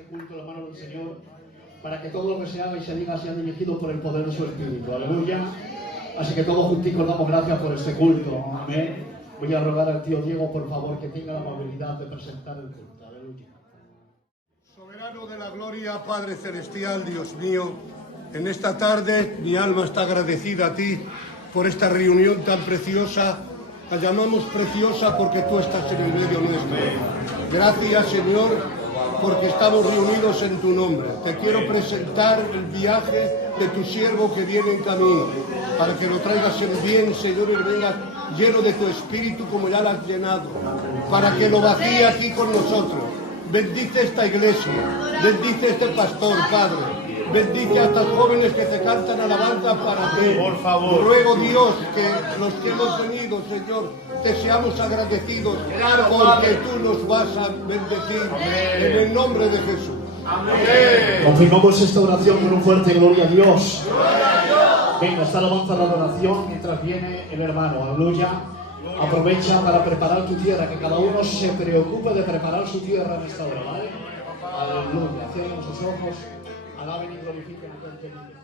este culto en la mano del Señor, para que todo lo que se haga y se diga sea dirigido por el poder de su Espíritu. Aleluya. Así que todos junticos damos gracias por este culto. Amén. Voy a rogar al tío Diego, por favor, que tenga la amabilidad de presentar el culto. Aleluya. Soberano de la gloria, Padre Celestial, Dios mío, en esta tarde mi alma está agradecida a ti por esta reunión tan preciosa. La llamamos preciosa porque tú estás en el medio nuestro. Gracias, Señor, porque estamos reunidos en tu nombre. Te quiero presentar el viaje de tu siervo que viene en camino, para que lo traigas en bien, Señor, y vengas lleno de tu espíritu como ya lo has llenado, para que lo vacíe aquí con nosotros. Bendice esta iglesia, bendice este pastor, Padre. Bendice a estos jóvenes que te cantan alabanza para ti. Por favor. Ruego, Dios, que los que hemos venido, Señor, te seamos agradecidos, porque tú nos vas a bendecir. Amén. En el nombre de Jesús. Amén. Confirmamos esta oración con un fuerte gloria a Dios. Venga, esta alabanza la adoración mientras viene el hermano. Aleluya. Aprovecha para preparar tu tierra, que cada uno se preocupe de preparar su tierra en esta hora, ¿vale? Aleluya. Cierren sus ojos. Alaben y glorifiquen a aquel que vive.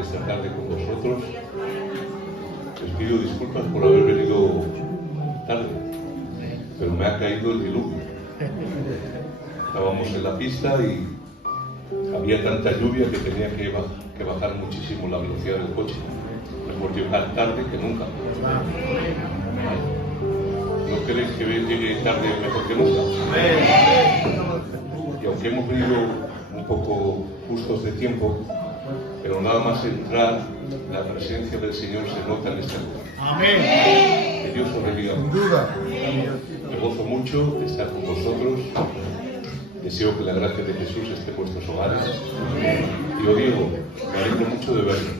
Esta tarde con vosotros. Les pido disculpas por haber venido tarde, pero me ha caído el diluvio. Estábamos en la pista y había tanta lluvia que tenía que bajar muchísimo la velocidad del coche. Mejor llegar tarde que nunca. ¿No queréis que llegue tarde mejor que nunca? Y aunque hemos venido un poco justos de tiempo, pero nada más entrar, la presencia del Señor se nota en este lugar. Amén. Que Dios os bendiga. Sin duda. Me gozo mucho de estar con vosotros. Deseo que la gracia de Jesús esté en vuestros hogares. Y os digo, me alegro mucho de verlo.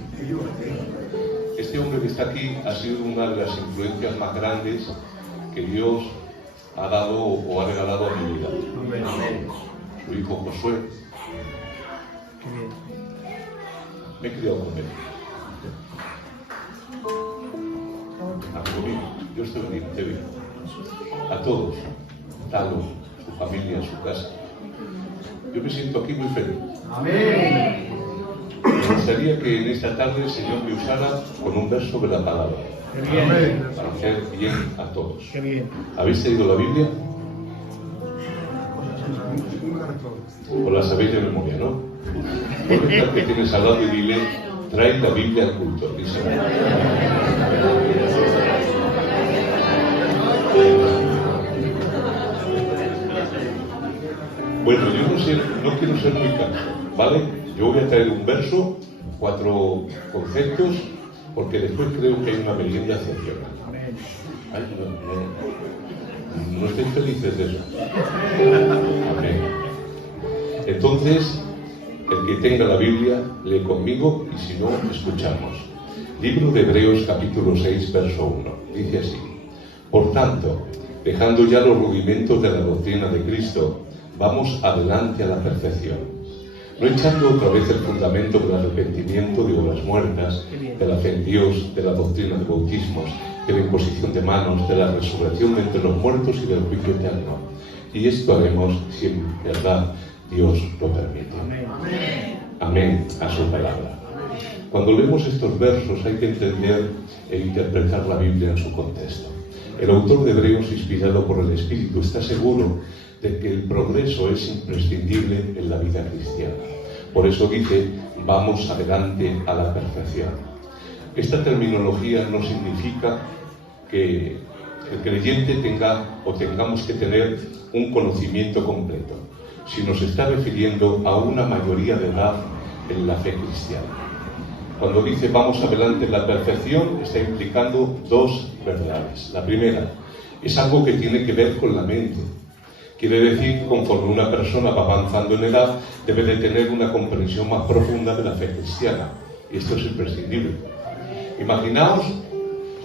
Este hombre que está aquí ha sido una de las influencias más grandes que Dios ha dado o ha regalado a mi vida. Amén. Su hijo Josué. Me he criado con él. Amigo mío, Dios te bendiga. A todos, Talo, su familia, su casa. Yo me siento aquí muy feliz. Amén. Me gustaría que en esta tarde el Señor me usara con un verso de la palabra. Amén. Para hacer bien a todos. Qué bien. ¿Habéis leído la Biblia? O la sabéis de memoria, ¿no? Porque el que tienes al lado y dile, trae la Biblia al culto. Dice. ser muy canso, ¿vale? Yo voy a traer un verso, 4 conceptos, porque después creo que hay una merienda excepcional. Ay, no estéis felices de eso. Amén. Entonces, el que tenga la Biblia, lee conmigo, y si no, escuchamos. Libro de Hebreos, capítulo 6, verso 1. Dice así: por tanto, dejando ya los rudimentos de la doctrina de Cristo, vamos adelante a la perfección, no echando otra vez el fundamento del arrepentimiento de obras muertas, de la fe en Dios, de la doctrina de bautismos, de la imposición de manos, de la resurrección de entre los muertos y del juicio eterno. Y esto haremos si en verdad Dios lo permite. Amén a su palabra. Cuando leemos estos versos hay que entender e interpretar la Biblia en su contexto. El autor de Hebreos, inspirado por el Espíritu, está seguro de que el progreso es imprescindible en la vida cristiana. Por eso dice, vamos adelante a la perfección. Esta terminología no significa que el creyente tenga o tengamos que tener un conocimiento completo, sino se está refiriendo a una mayoría de edad en la fe cristiana. Cuando dice vamos adelante en la perfección, está implicando 2 verdades. La primera, es algo que tiene que ver con la mente. Quiere decir que conforme una persona va avanzando en edad, debe de tener una comprensión más profunda de la fe cristiana. Y esto es imprescindible. Imaginaos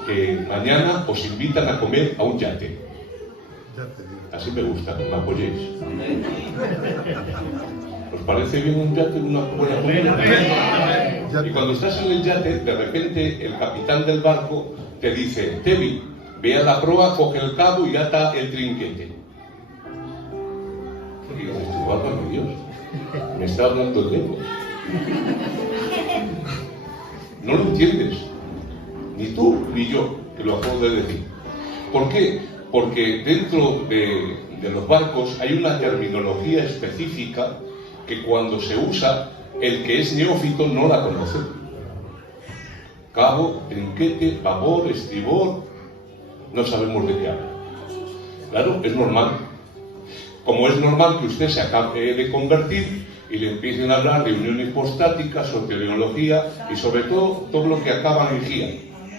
que mañana os invitan a comer a un yate. Así me gusta, que me apoyéis. ¿Os parece bien un yate, una buena comida? Y cuando estás en el yate, de repente el capitán del barco te dice: Tevi, ve a la proa, coge el cabo y ata el trinquete. Y dices tú, válgame Dios, me está hablando el lengua. No lo entiendes, ni tú ni yo, que lo acabo de decir. ¿Por qué? Porque dentro de los barcos hay una terminología específica que cuando se usa, el que es neófito no la conoce. Cabo, trinquete, babor, estribor, no sabemos de qué habla. Claro, es normal. Como es normal que usted se acabe de convertir y le empiecen a hablar de unión hipostática, soteriología y sobre todo lo que acaba en gía,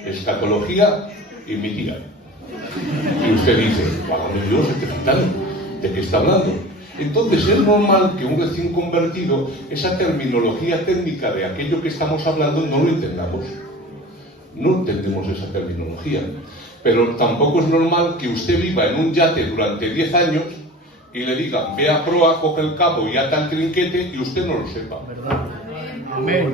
escatología y mitía. Y usted dice, válgame Dios, este gitano, ¿de qué está hablando? Entonces es normal que un recién convertido, esa terminología técnica de aquello que estamos hablando, no lo entendamos. No entendemos esa terminología. Pero tampoco es normal que usted viva en un yate durante 10 años y le digan, ve a proa, coge el cabo y ata el trinquete, y usted no lo sepa. Amén.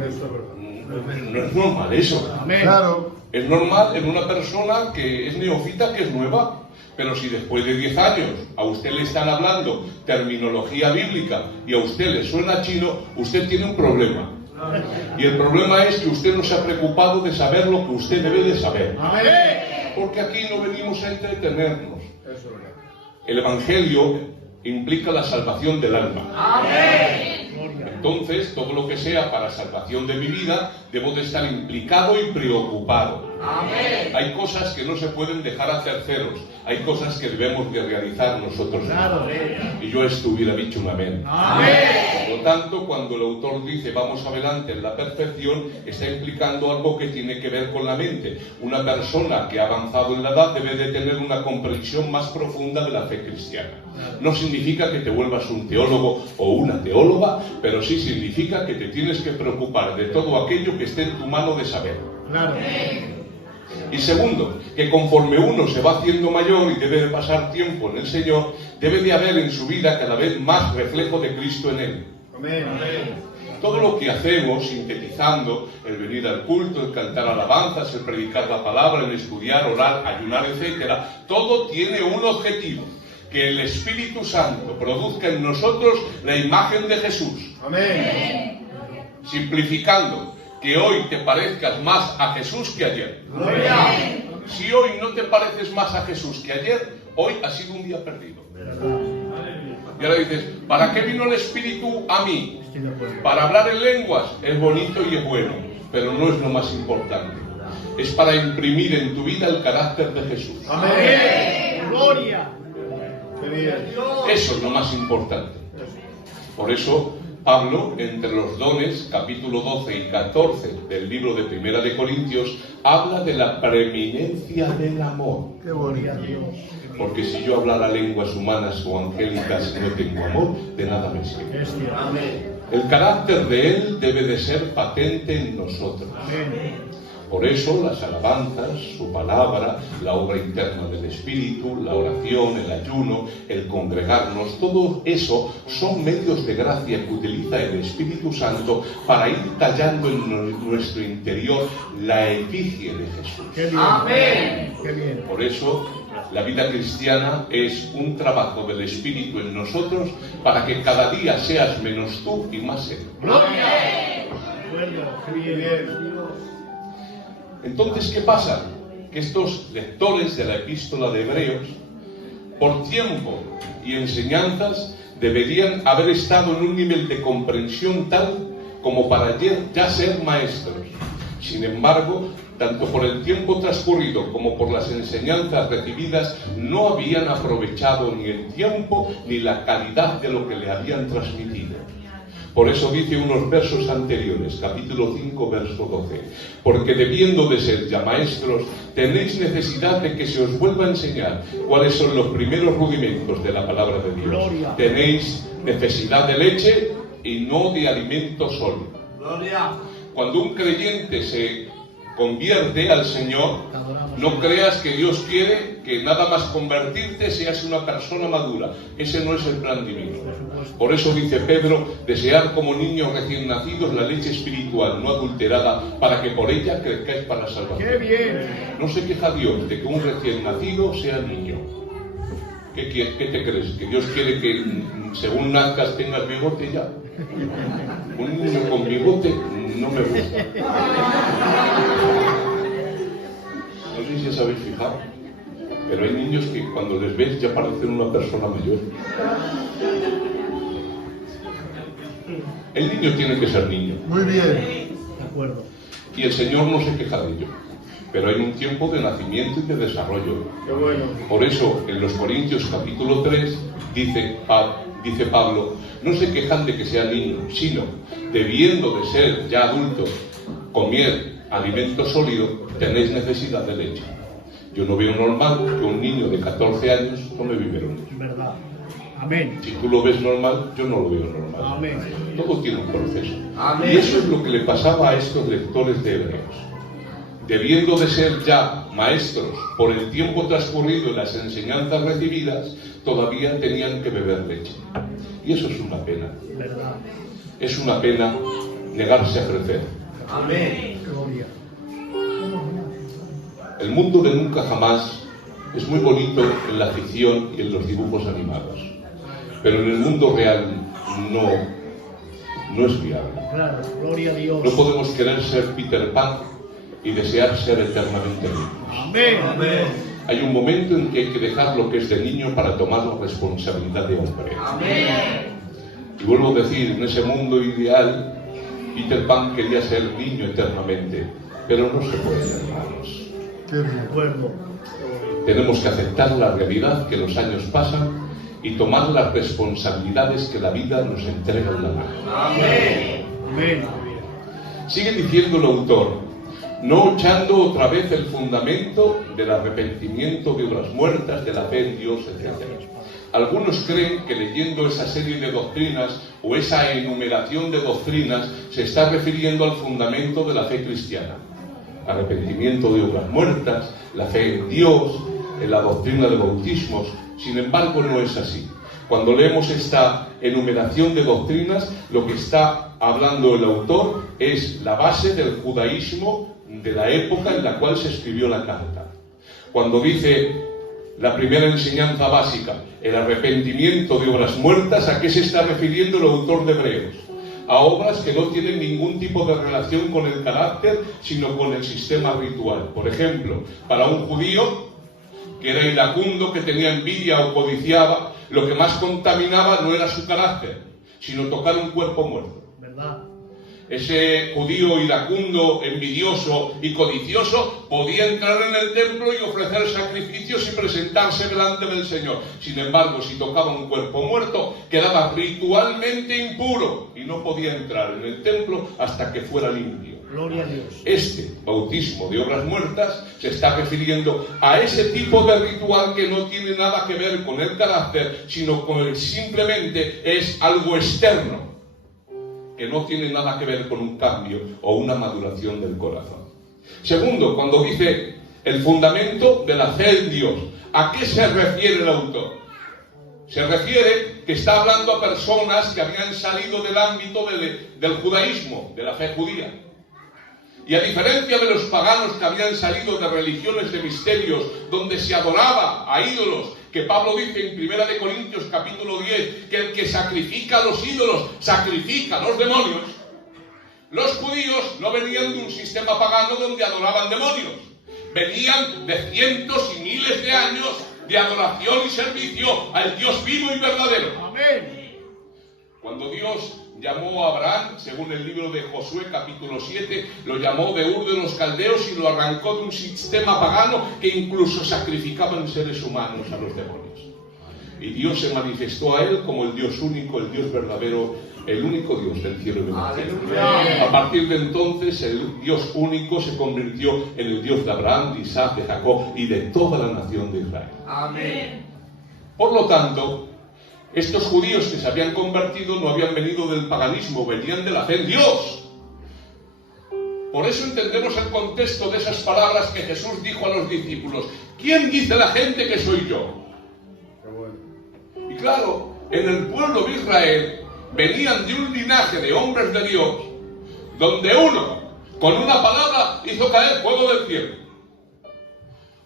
No es normal eso. Amén. Claro. Es normal en una persona que es neófita, que es nueva. Pero si después de 10 años a usted le están hablando terminología bíblica y a usted le suena chino, usted tiene un problema. Y el problema es que usted no se ha preocupado de saber lo que usted debe de saber. Porque aquí no venimos a entretenernos. El Evangelio implica la salvación del alma. Entonces, todo lo que sea para salvación de mi vida, debo de estar implicado y preocupado. Hay cosas que no se pueden dejar a terceros. Hay cosas que debemos de realizar nosotros mismos. Y yo esto hubiera dicho un amén. Por lo tanto, cuando el autor dice vamos adelante en la perfección, está implicando algo que tiene que ver con la mente. Una persona que ha avanzado en la edad debe de tener una comprensión más profunda de la fe cristiana. No significa que te vuelvas un teólogo o una teóloga, pero sí significa que te tienes que preocupar de todo aquello que esté en tu mano de saber. Y segundo, que conforme uno se va haciendo mayor y debe de pasar tiempo en el Señor, debe de haber en su vida cada vez más reflejo de Cristo en él. Todo lo que hacemos, sintetizando, el venir al culto, el cantar alabanzas, el predicar la palabra, el estudiar, orar, ayunar, etc., todo tiene un objetivo: que el Espíritu Santo produzca en nosotros la imagen de Jesús. Simplificando, que hoy te parezcas más a Jesús que ayer. Si hoy no te pareces más a Jesús que ayer, hoy ha sido un día perdido. Y ahora dices, ¿para qué vino el Espíritu a mí? Para hablar en lenguas, es bonito y es bueno, pero no es lo más importante. Es para imprimir en tu vida el carácter de Jesús. Gloria. Eso es lo más importante. Por eso Pablo, entre los dones, capítulo 12 y 14 del libro de Primera de Corintios, habla de la preeminencia del amor. Qué bonito. Porque si yo hablara lenguas humanas o angélicas y no tengo amor, de nada me sirve. El carácter de Él debe de ser patente en nosotros. Por eso las alabanzas, su palabra, la obra interna del Espíritu, la oración, el ayuno, el congregarnos, todo eso son medios de gracia que utiliza el Espíritu Santo para ir tallando en nuestro interior la efigie de Jesús. Qué bien. Amén. Qué bien. Por eso la vida cristiana es un trabajo del Espíritu en nosotros para que cada día seas menos tú y más Él. Qué bien. Entonces, ¿qué pasa? Que estos lectores de la epístola de Hebreos, por tiempo y enseñanzas, deberían haber estado en un nivel de comprensión tal como para ya ser maestros. Sin embargo, tanto por el tiempo transcurrido como por las enseñanzas recibidas, no habían aprovechado ni el tiempo ni la calidad de lo que le habían transmitido. Por eso dice unos versos anteriores, capítulo 5, verso 12, porque debiendo de ser ya maestros, tenéis necesidad de que se os vuelva a enseñar cuáles son los primeros rudimentos de la palabra de Dios. Gloria. Tenéis necesidad de leche y no de alimento sólido. Gloria. Cuando un creyente se convierte al Señor, no creas que Dios quiere que nada más convertirte seas una persona madura. Ese no es el plan divino. Por eso dice Pedro, desear como niños recién nacidos la leche espiritual no adulterada, para que por ella crezcáis para la salvación. Qué bien. No se queja Dios de que un recién nacido sea niño. ¿Qué te crees? ¿Que Dios quiere que según nazcas tengas bigote ya? Un niño con bigote no me gusta. No sé si os habéis fijado, pero hay niños que cuando les ves ya parecen una persona mayor. El niño tiene que ser niño. Muy bien. De acuerdo. Y el Señor no se queja de ello. Pero hay un tiempo de nacimiento y de desarrollo. Qué bueno. Por eso, en los Corintios capítulo 3, dice Pablo, no se quejan de que sean niños, sino, debiendo de ser ya adultos, comer alimento sólido, tenéis necesidad de leche. Yo no veo normal que un niño de 14 años tome biberón. Verdad. Amén. Si tú lo ves normal, yo no lo veo normal. Amén. Todo tiene un proceso. Amén. Y eso es lo que le pasaba a estos lectores de Hebreos. Debiendo de ser ya maestros por el tiempo transcurrido y las enseñanzas recibidas, todavía tenían que beber leche. Y eso es una pena. Verdad. Es una pena negarse a crecer. Amén. Gloria. El mundo de nunca jamás es muy bonito en la ficción y en los dibujos animados, pero en el mundo real no es viable. Claro. Gloria a Dios. No podemos querer ser Peter Pan y desear ser eternamente niños. Amén. Amén. Hay un momento en que hay que dejar lo que es de niño para tomar la responsabilidad de hombre. Amén. Y vuelvo a decir, en ese mundo ideal, Peter Pan quería ser niño eternamente, pero no se puede, hermanos. Qué De bien. acuerdo. Tenemos que aceptar la realidad que los años pasan y tomar las responsabilidades que la vida nos entrega en la mano. Amén. Amén. Sigue diciendo el autor, no echando otra vez el fundamento del arrepentimiento de obras muertas, de la fe en Dios, etc. Algunos creen que leyendo esa serie de doctrinas o esa enumeración de doctrinas se está refiriendo al fundamento de la fe cristiana. Arrepentimiento de obras muertas, la fe en Dios, en la doctrina de bautismos. Sin embargo, no es así. Cuando leemos esta enumeración de doctrinas, lo que está hablando el autor es la base del judaísmo de la época en la cual se escribió la carta. Cuando dice la primera enseñanza básica, el arrepentimiento de obras muertas, ¿a qué se está refiriendo el autor de Hebreos? A obras que no tienen ningún tipo de relación con el carácter, sino con el sistema ritual. Por ejemplo, para un judío que era iracundo, que tenía envidia o codiciaba, lo que más contaminaba no era su carácter, sino tocar un cuerpo muerto. ¿Verdad? ese judío iracundo, envidioso y codicioso, podía entrar en el templo y ofrecer sacrificios y presentarse delante del Señor. Sin embargo, si tocaba un cuerpo muerto, quedaba ritualmente impuro y no podía entrar en el templo hasta que fuera limpio. Gloria a Dios. Este bautismo de obras muertas se está refiriendo a ese tipo de ritual que no tiene nada que ver con el carácter, sino con el simplemente es algo externo, que no tiene nada que ver con un cambio o una maduración del corazón. Segundo, cuando dice el fundamento de la fe en Dios, ¿a qué se refiere el autor? Se refiere que está hablando a personas que habían salido del ámbito del judaísmo, de la fe judía. Y a diferencia de los paganos que habían salido de religiones de misterios donde se adoraba a ídolos, que Pablo dice en 1 Corintios capítulo 10 que el que sacrifica a los ídolos sacrifica a los demonios, los judíos no venían de un sistema pagano donde adoraban demonios, venían de cientos y miles de años de adoración y servicio al Dios vivo y verdadero. Amén. Cuando Dios llamó a Abraham, según el libro de Josué capítulo 7, lo llamó de Ur de los Caldeos y lo arrancó de un sistema pagano que incluso sacrificaban seres humanos a los demonios. Y Dios se manifestó a él como el Dios único, el Dios verdadero, el único Dios del cielo y del cielo. A partir de entonces el Dios único se convirtió en el Dios de Abraham, de Isaac, de Jacob y de toda la nación de Israel. Amén. Por lo tanto, estos judíos que se habían convertido no habían venido del paganismo, venían de la fe en Dios. Por eso entendemos el contexto de esas palabras que Jesús dijo a los discípulos. ¿Quién dice la gente que soy yo? Y claro, en el pueblo de Israel venían de un linaje de hombres de Dios, donde uno, con una palabra, hizo caer fuego del cielo.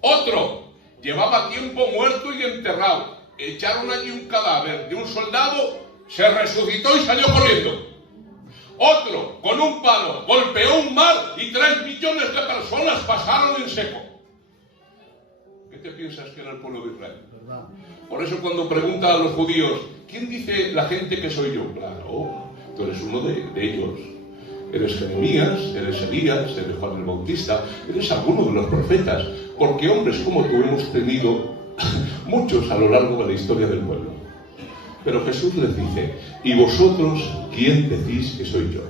Otro llevaba tiempo muerto y enterrado. Echaron allí un cadáver de un soldado, se resucitó y salió corriendo. Otro, con un palo, golpeó un mar y 3 millones de personas pasaron en seco. ¿Qué te piensas que era el pueblo de Israel? Por eso cuando pregunta a los judíos, ¿quién dice la gente que soy yo? Claro, tú eres uno de ellos. Eres Jeremías, eres Elías, eres Juan el Bautista, eres alguno de los profetas, porque hombres como tú hemos tenido muchos a lo largo de la historia del pueblo. Pero Jesús les dice, ¿y vosotros quién decís que soy yo?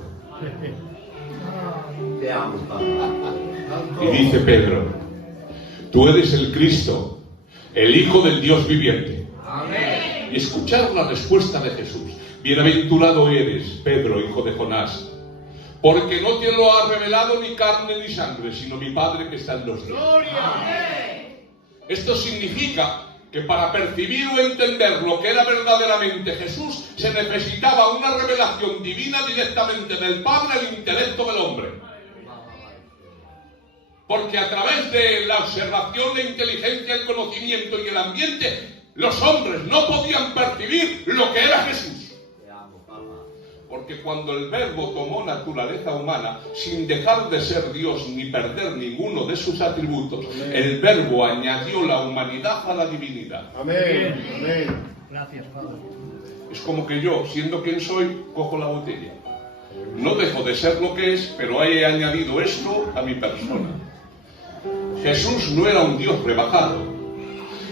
Te amo, Padre. Y dice Pedro, tú eres el Cristo, el Hijo del Dios viviente. Amén. Y escuchar la respuesta de Jesús. Bienaventurado eres, Pedro, hijo de Jonás, porque no te lo ha revelado ni carne ni sangre, sino mi Padre que está en los cielos. Esto significa que para percibir o entender lo que era verdaderamente Jesús, se necesitaba una revelación divina directamente del Padre al intelecto del hombre. Porque a través de la observación, la inteligencia, el conocimiento y el ambiente, los hombres no podían percibir lo que era Jesús. Porque cuando el Verbo tomó naturaleza humana, sin dejar de ser Dios ni perder ninguno de sus atributos, amén, el Verbo añadió la humanidad a la divinidad. Amén. Amén. Gracias, Padre. Es como que yo, siendo quien soy, cojo la botella. No dejo de ser lo que es, pero he añadido esto a mi persona. Jesús no era un Dios rebajado,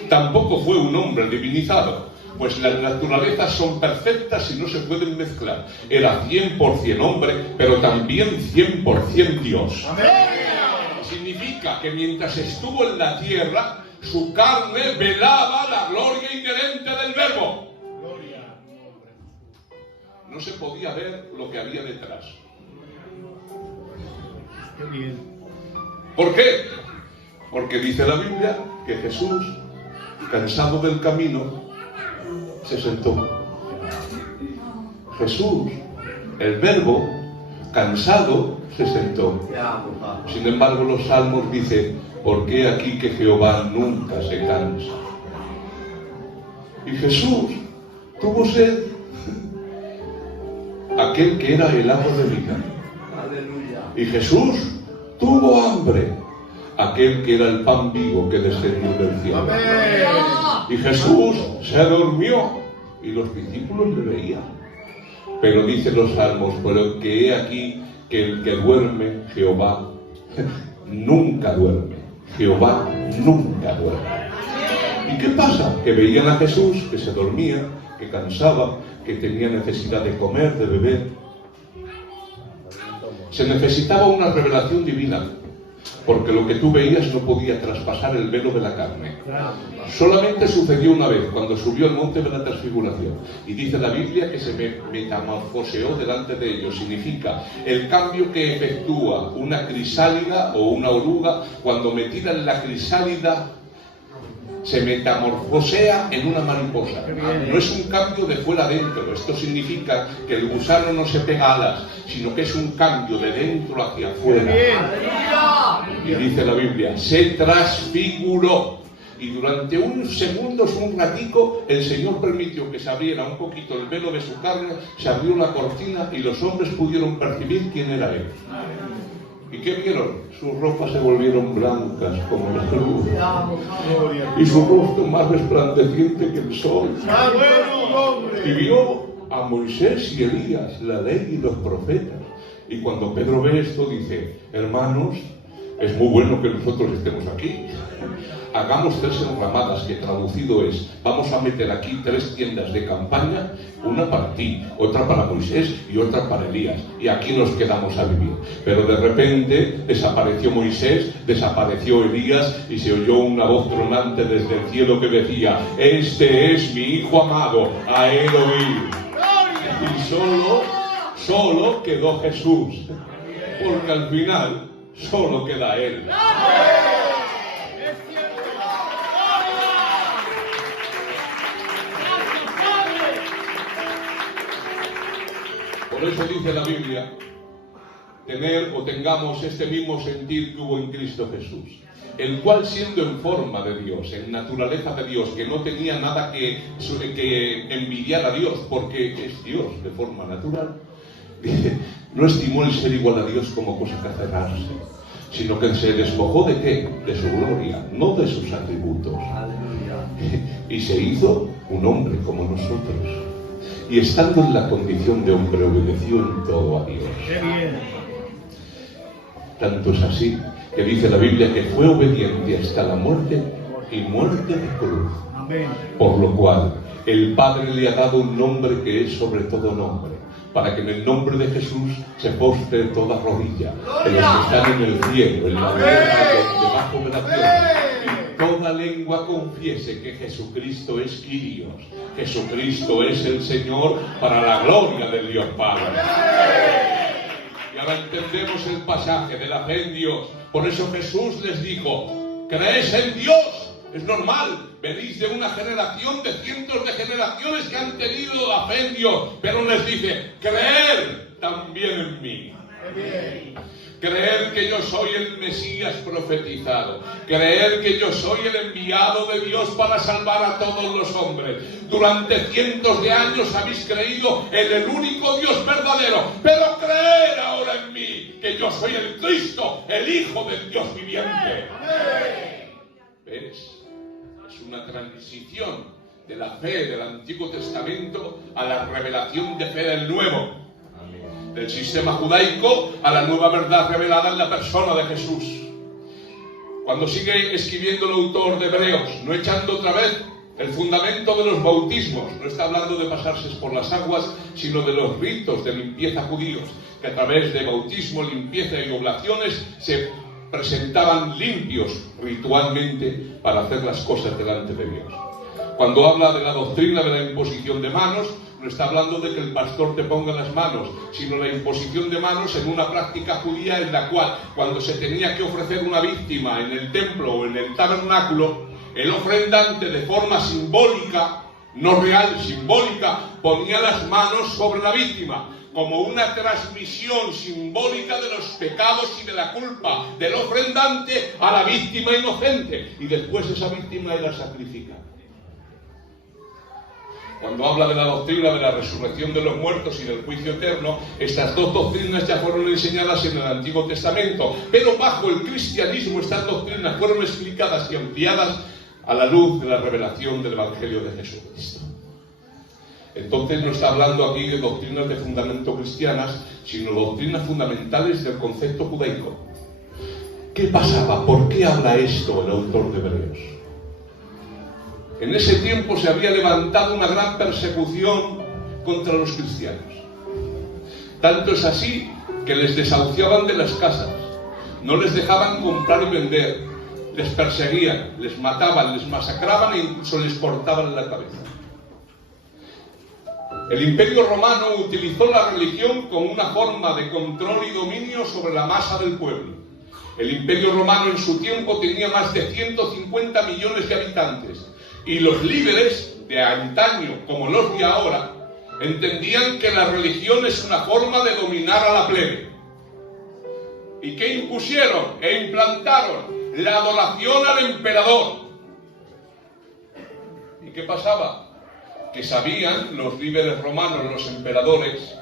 tampoco fue un hombre divinizado, pues las naturalezas son perfectas y no se pueden mezclar. Era 100% hombre, pero también 100% Dios. Amén. Significa que mientras estuvo en la tierra, su carne velaba la gloria inherente del Verbo. No se podía ver lo que había detrás. ¿Por qué? Porque dice la Biblia que Jesús, cansado del camino, se sentó. Jesús, el Verbo, cansado, se sentó. Sin embargo, los salmos dicen, ¿por qué aquí que Jehová nunca se cansa? Y Jesús tuvo sed, aquel que era el agua de vida. Y Jesús tuvo hambre, aquel que era el pan vivo que descendió del cielo. Y Jesús se durmió y los discípulos le veían. Pero dicen los salmos, pero que he aquí que el que duerme, Jehová, nunca duerme. Jehová nunca duerme. ¿Y qué pasa? Que veían a Jesús, que se dormía, que cansaba, que tenía necesidad de comer, de beber. Se necesitaba una revelación divina, porque lo que tú veías no podía traspasar el velo de la carne. Solamente sucedió una vez, cuando subió al monte de la transfiguración. Y dice la Biblia que se metamorfoseó delante de ellos. Significa el cambio que efectúa una crisálida o una oruga cuando metida en la crisálida se metamorfosea en una mariposa. No es un cambio de fuera adentro. Esto significa que el gusano no se pega alas, sino que es un cambio de dentro hacia afuera. Y dice la Biblia, se transfiguró. Y durante unos segundos, un ratico, el Señor permitió que se abriera un poquito el velo de su carne, se abrió la cortina y los hombres pudieron percibir quién era Él. ¿Y qué vieron? Sus ropas se volvieron blancas como la luz y su rostro más resplandeciente que el sol. Y vio a Moisés y Elías, la ley y los profetas. Y cuando Pedro ve esto dice, hermanos, es muy bueno que nosotros estemos aquí. Hagamos 3 enramadas, que traducido es, vamos a meter aquí 3 tiendas de campaña, una para ti, otra para Moisés y otra para Elías, y aquí nos quedamos a vivir. Pero de repente desapareció Moisés, desapareció Elías, y se oyó una voz tronante desde el cielo que decía, este es mi Hijo amado, a él oír. Y solo quedó Jesús, porque al final solo queda Él. Por eso dice la Biblia, tener o tengamos este mismo sentir que hubo en Cristo Jesús, el cual siendo en forma de Dios, en naturaleza de Dios, que no tenía nada que envidiar a Dios, porque es Dios de forma natural, dice, no estimó el ser igual a Dios como cosa que aferrarse, sino que se despojó ¿de qué? De su gloria, no de sus atributos. Y se hizo un hombre como nosotros. Y estando en la condición de hombre, obedeció en todo a Dios. Tanto es así que dice la Biblia que fue obediente hasta la muerte y muerte de cruz. Por lo cual el Padre le ha dado un nombre que es sobre todo nombre, para que en el nombre de Jesús se postre toda rodilla, de los que están en el cielo, en la tierra y debajo de la tierra. Toda lengua confiese que Jesucristo es Kyrios, Jesucristo es el Señor, para la gloria del Dios Padre. Y ahora entendemos el pasaje de la fe en Dios. Por eso Jesús les dijo, ¿creéis en Dios? Es normal, venís de una generación, de cientos de generaciones que han tenido la fe en Dios, pero les dice, creer también en mí. Creer que yo soy el Mesías profetizado, creer que yo soy el enviado de Dios para salvar a todos los hombres. Durante cientos de años habéis creído en el único Dios verdadero, pero creer ahora en mí, que yo soy el Cristo, el Hijo del Dios viviente. ¿Ves? Es una transición de la fe del Antiguo Testamento a la revelación de fe del Nuevo. Del sistema judaico a la nueva verdad revelada en la persona de Jesús. Cuando sigue escribiendo el autor de Hebreos, no echando otra vez el fundamento de los bautismos, no está hablando de pasarse por las aguas, sino de los ritos de limpieza judíos, que a través de bautismo, limpieza y oblaciones se presentaban limpios ritualmente para hacer las cosas delante de Dios. Cuando habla de la doctrina de la imposición de manos, no está hablando de que el pastor te ponga las manos, sino la imposición de manos en una práctica judía en la cual, cuando se tenía que ofrecer una víctima en el templo o en el tabernáculo, el ofrendante de forma simbólica, no real, simbólica, ponía las manos sobre la víctima, como una transmisión simbólica de los pecados y de la culpa del ofrendante a la víctima inocente, y después esa víctima era sacrificada. Cuando habla de la doctrina de la resurrección de los muertos y del juicio eterno, estas dos doctrinas ya fueron enseñadas en el Antiguo Testamento, pero bajo el cristianismo estas doctrinas fueron explicadas y ampliadas a la luz de la revelación del Evangelio de Jesucristo. Entonces no está hablando aquí de doctrinas de fundamento cristianas, sino doctrinas fundamentales del concepto judaico. ¿Qué pasaba? ¿Por qué habla esto el autor de Hebreos? En ese tiempo se había levantado una gran persecución contra los cristianos. Tanto es así que les desahuciaban de las casas, no les dejaban comprar y vender, les perseguían, les mataban, les masacraban e incluso les cortaban la cabeza. El Imperio Romano utilizó la religión como una forma de control y dominio sobre la masa del pueblo. El Imperio Romano en su tiempo tenía más de 150 millones de habitantes y los líderes de antaño, como los de ahora, entendían que la religión es una forma de dominar a la plebe. ¿Y qué impusieron e implantaron? La adoración al emperador. ¿Y qué pasaba? Que sabían los líderes romanos, los emperadores,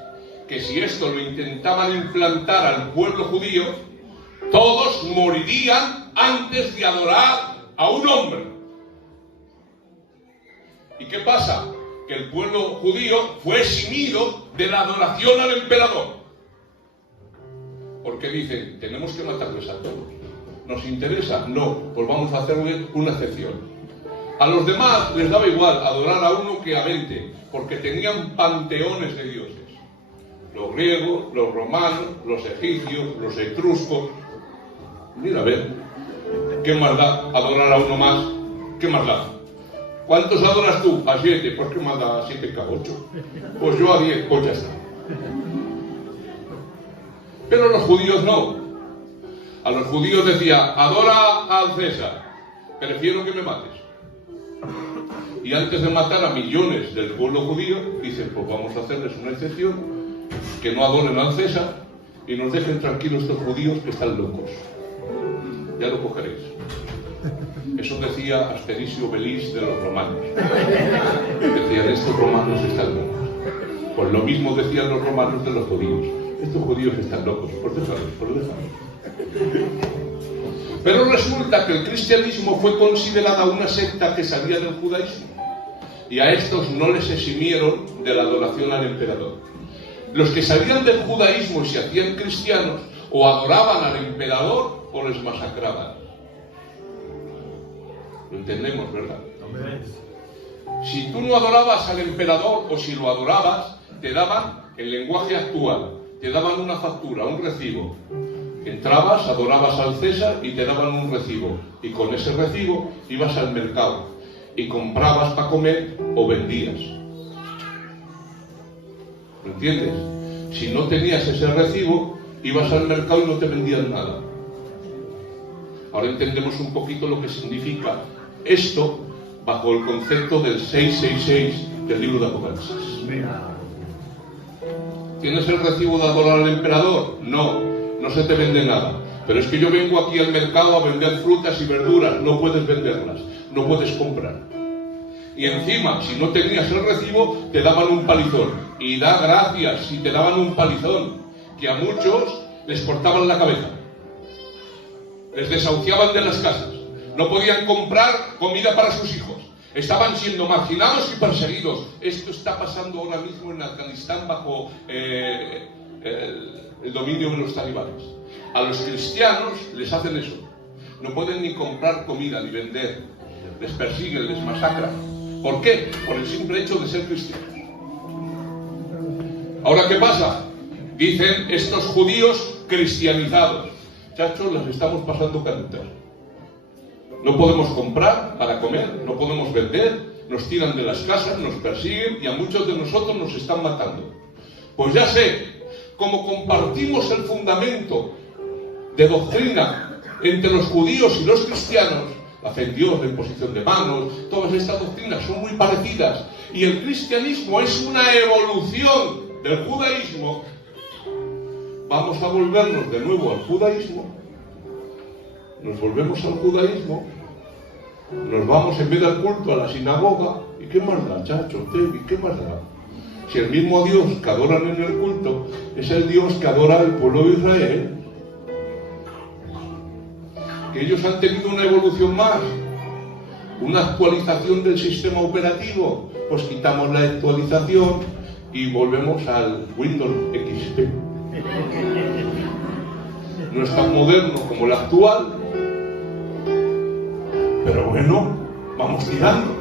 que si esto lo intentaban implantar al pueblo judío, todos morirían antes de adorar a un hombre. ¿Y qué pasa? Que el pueblo judío fue eximido de la adoración al emperador. Porque dicen, tenemos que matarles a todos. ¿Nos interesa? No, pues vamos a hacerle una excepción. A los demás les daba igual adorar a uno que a 20, porque tenían panteones de dioses. Los griegos, los romanos, los egipcios, los etruscos. Mira, a ver, ¿qué más da adorar a uno más? ¿Qué más da? ¿Cuántos adoras tú? A 7. ¿Por qué más da a 7 que a 8? Pues yo a 10, pues ya está. Pero los judíos no. A los judíos decía, adora al César, prefiero que me mates. Y antes de matar a millones del pueblo judío, dicen, pues vamos a hacerles una excepción, que no adoren al César y nos dejen tranquilos estos judíos que están locos. Ya lo cogeréis. Eso decía Asterisio Belis de los romanos. Decían, estos romanos están locos. Pues lo mismo decían los romanos de los judíos. Estos judíos están locos. Pues déjalos. Pero resulta que el cristianismo fue considerada una secta que salía del judaísmo. Y a estos no les eximieron de la adoración al emperador. Los que salían del judaísmo y se hacían cristianos, o adoraban al emperador o les masacraban. Lo entendemos, ¿verdad? Si tú no adorabas al emperador, o si lo adorabas, te daban, el lenguaje actual, te daban una factura, un recibo. Entrabas, adorabas al César y te daban un recibo. Y con ese recibo ibas al mercado y comprabas para comer o vendías. ¿Lo entiendes? Si no tenías ese recibo, ibas al mercado y no te vendían nada. Ahora entendemos un poquito lo que significa esto bajo el concepto del 666 del libro de Apocalipsis. ¿Tienes el recibo de adorar al emperador? No, no se te vende nada. Pero es que yo vengo aquí al mercado a vender frutas y verduras, no puedes venderlas, no puedes comprar. Y encima, si no tenías el recibo, te daban un palizón. Y da gracias si te daban un palizón, que a muchos les cortaban la cabeza. Les desahuciaban de las casas. No podían comprar comida para sus hijos. Estaban siendo marginados y perseguidos. Esto está pasando ahora mismo en Afganistán bajo el dominio de los talibanes. A los cristianos les hacen eso. No pueden ni comprar comida ni vender. Les persiguen, les masacran. ¿Por qué? Por el simple hecho de ser cristianos. Ahora, ¿qué pasa? Dicen estos judíos cristianizados. Chachos, las estamos pasando canutas. No podemos comprar para comer, no podemos vender, nos tiran de las casas, nos persiguen y a muchos de nosotros nos están matando. Pues ya sé, como compartimos el fundamento de doctrina entre los judíos y los cristianos, la fe en Dios, la imposición de manos, todas estas doctrinas son muy parecidas y el cristianismo es una evolución del judaísmo, vamos a volvernos de nuevo al judaísmo. Nos volvemos al judaísmo, nos vamos en vez del culto a la sinagoga. ¿Y qué más da, chacho? ¿Y qué más da? Si el mismo Dios que adoran en el culto es el Dios que adora al pueblo de Israel, que ellos han tenido una evolución más. una actualización del sistema operativo, pues quitamos la actualización y volvemos al Windows XP. No es tan moderno como el actual, pero bueno, vamos tirando.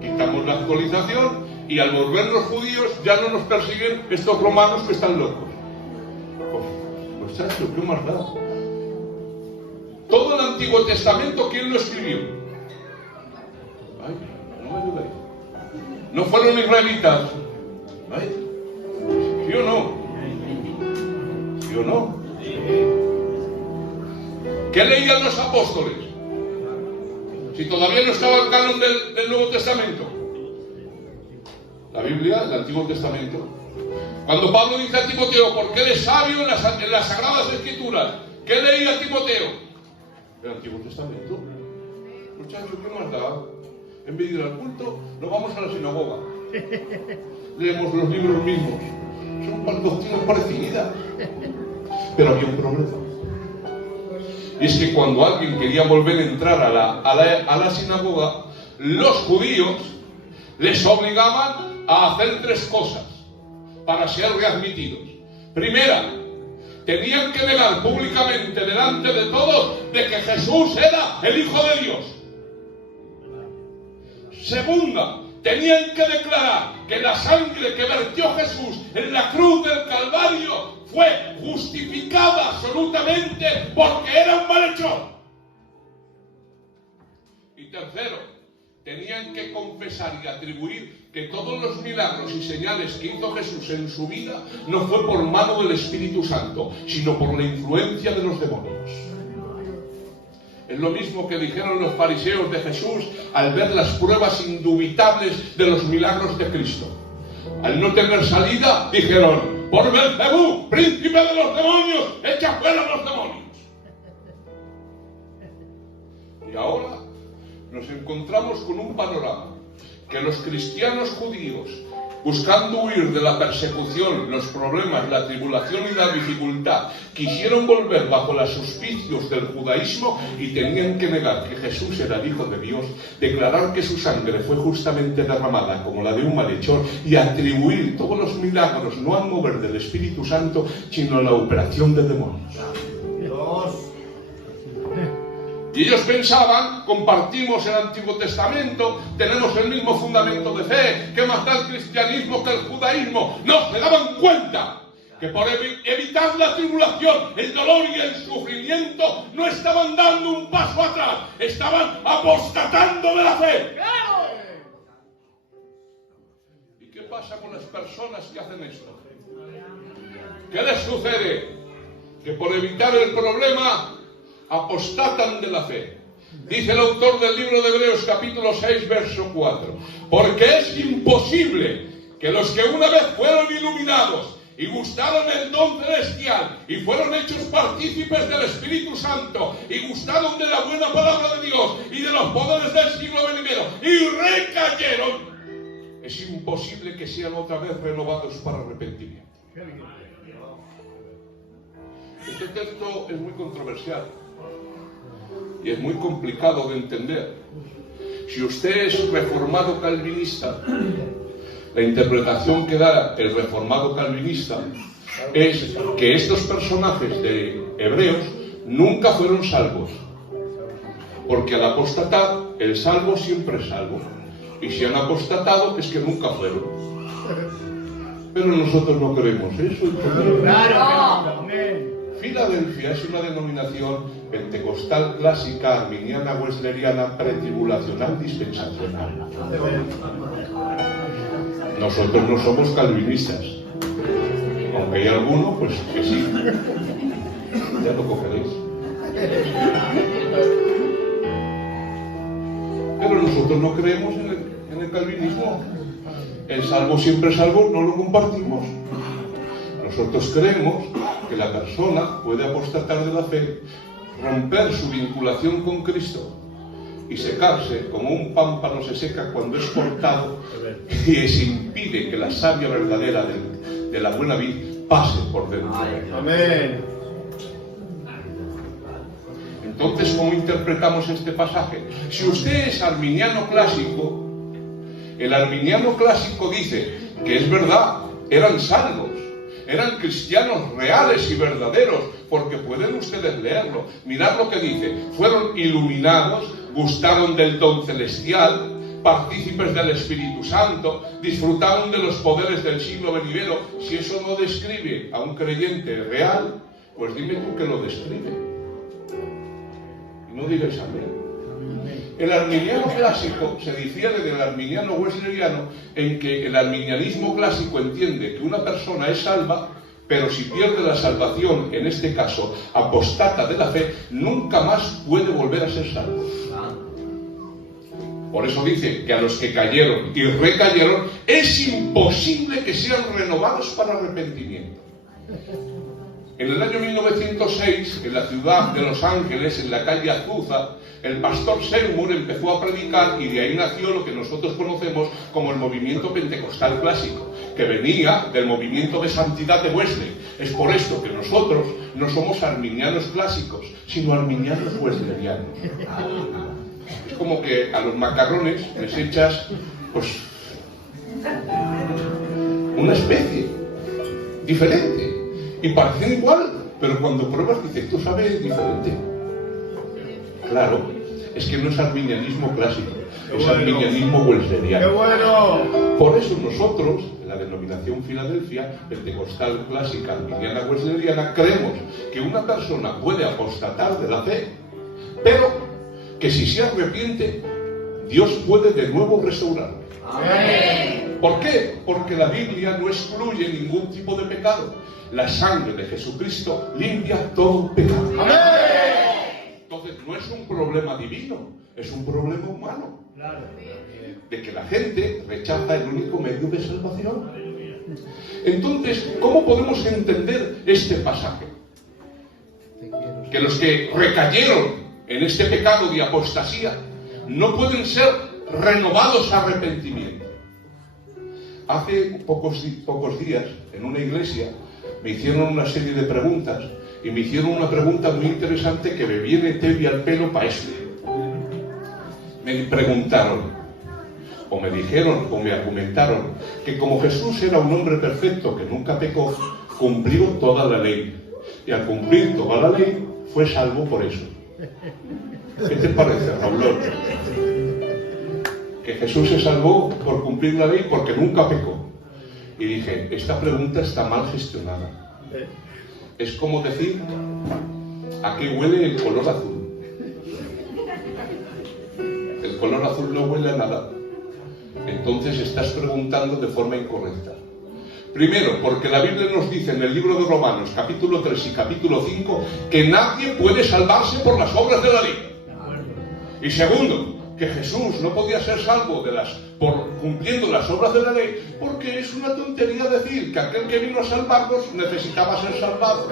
Quitamos la actualización y al volvernos judíos ya no nos persiguen estos romanos que están locos. Pues chacho, ¿qué más da? Todo el Antiguo Testamento, ¿quién lo escribió? Ay, no me ayudáis. ¿No fueron israelitas? Ay, ¿sí o no? ¿Sí o no? ¿Qué leían los apóstoles? Si todavía no estaba el canon del Nuevo Testamento. La Biblia, el Antiguo Testamento. Cuando Pablo dice a Timoteo, porque él es sabio en las Sagradas Escrituras, ¿qué leía Timoteo? El Antiguo Testamento. Muchachos, ¿qué más da? En vez de ir al culto, nos vamos a la sinagoga. Leemos los libros mismos. Son doctrinas parecidas. Pero había un problema. Y es que cuando alguien quería volver a entrar a la sinagoga, los judíos les obligaban a hacer 3 cosas para ser readmitidos. Primera, tenían que negar públicamente delante de todos de que Jesús era el Hijo de Dios. Segunda, tenían que declarar que la sangre que vertió Jesús en la cruz del Calvario fue justificada absolutamente porque era un malhechor. Y tercero, tenían que confesar y atribuir que todos los milagros y señales que hizo Jesús en su vida no fue por mano del Espíritu Santo, sino por la influencia de los demonios. Es lo mismo que dijeron los fariseos de Jesús al ver las pruebas indubitables de los milagros de Cristo. Al no tener salida, dijeron: por Belcebú, príncipe de los demonios, echa fuera a los demonios. Y ahora nos encontramos con un panorama que los cristianos judíos, buscando huir de la persecución, los problemas, la tribulación y la dificultad, quisieron volver bajo los auspicios del judaísmo y tenían que negar que Jesús era el Hijo de Dios, declarar que su sangre fue justamente derramada como la de un malhechor y atribuir todos los milagros no al mover del Espíritu Santo, sino a la operación de demonios. Y ellos pensaban, compartimos el Antiguo Testamento, tenemos el mismo fundamento de fe, ¿qué más da el cristianismo que el judaísmo? No, se daban cuenta que por evitar la tribulación, el dolor y el sufrimiento, no estaban dando un paso atrás, estaban apostatando de la fe. ¿Y qué pasa con las personas que hacen esto? ¿Qué les sucede? Que por evitar el problema apostatan de la fe. Dice el autor del libro de Hebreos capítulo 6 verso 4: porque es imposible que los que una vez fueron iluminados y gustaron el don celestial y fueron hechos partícipes del Espíritu Santo y gustaron de la buena palabra de Dios y de los poderes del siglo venidero y recayeron, es imposible que sean otra vez renovados para arrepentimiento. Este texto es muy controversial y es muy complicado de entender. Si usted es reformado calvinista, la interpretación que da el reformado calvinista es que estos personajes de Hebreos nunca fueron salvos, porque al apostatar, el salvo siempre es salvo, y si han apostatado es que nunca fueron. Pero nosotros no creemos eso. Filadelfia es una denominación pentecostal clásica, arminiana, wesleriana, pretribulacional, dispensacional. Nosotros no somos calvinistas, aunque hay alguno, pues que sí, ya lo cogeréis. Pero nosotros no creemos en el calvinismo. El salvo siempre salvo no lo compartimos. Nosotros creemos que la persona puede apostatar de la fe, romper su vinculación con Cristo y secarse como un pámpano se seca cuando es cortado, y se impide que la savia verdadera de la buena vid pase por dentro. Amén. Entonces, ¿cómo interpretamos este pasaje? Si usted es arminiano clásico, el arminiano clásico dice que es verdad, eran salvos, eran cristianos reales y verdaderos, porque pueden ustedes leerlo. Mirad lo que dice: fueron iluminados, gustaron del don celestial, partícipes del Espíritu Santo, disfrutaron de los poderes del siglo venidero. Si eso no describe a un creyente real, pues dime tú que lo describe. Y no digáis amén. El arminiano clásico se difiere del arminiano wesleyano en que el arminianismo clásico entiende que una persona es salva, pero si pierde la salvación, en este caso apostata de la fe, nunca más puede volver a ser salvo. Por eso dice que a los que cayeron y recayeron es imposible que sean renovados para arrepentimiento. En el año 1906, en la ciudad de Los Ángeles, en la calle Azusa, el pastor Seymour empezó a predicar, y de ahí nació lo que nosotros conocemos como el movimiento pentecostal clásico, que venía del movimiento de santidad de Wesley. Es por esto que nosotros no somos arminianos clásicos, sino arminianos wesleyanos. Es como que a los macarrones les echas, pues, una especie diferente, y parecen igual, pero cuando pruebas dices, esto sabe diferente. Claro, es que no es arminianismo clásico, es arminianismo wesleyano. ¡Qué bueno! Por eso nosotros, en la denominación Filadelfia, pentecostal clásica, arminiana wesleyana, creemos que una persona puede apostatar de la fe, pero que si se arrepiente, Dios puede de nuevo restaurarlo. Amén. ¿Por qué? Porque la Biblia no excluye ningún tipo de pecado. La sangre de Jesucristo limpia todo pecado. Amén. Entonces no es un problema divino, es un problema humano. De que la gente rechaza el único medio de salvación. Entonces, ¿cómo podemos entender este pasaje? Que los que recayeron en este pecado de apostasía no pueden ser renovados a arrepentimiento. Hace pocos días, en una iglesia, me hicieron una serie de preguntas, y me hicieron una pregunta muy interesante que me viene tebia al pelo para esto. Me preguntaron, o me dijeron, o me argumentaron, que como Jesús era un hombre perfecto que nunca pecó, cumplió toda la ley. Y al cumplir toda la ley, fue salvo por eso. ¿Qué te parece, Raúl? Que Jesús se salvó por cumplir la ley porque nunca pecó. Y dije, esta pregunta está mal gestionada. Es como decir, ¿a qué huele el color azul? El color azul no huele a nada. Entonces estás preguntando de forma incorrecta. Primero, porque la Biblia nos dice en el libro de Romanos, capítulo 3 y capítulo 5, que nadie puede salvarse por las obras de la ley. Y segundo, que Jesús no podía ser salvo por cumpliendo las obras de la ley, porque es una tontería decir que aquel que vino a salvarnos necesitaba ser salvado.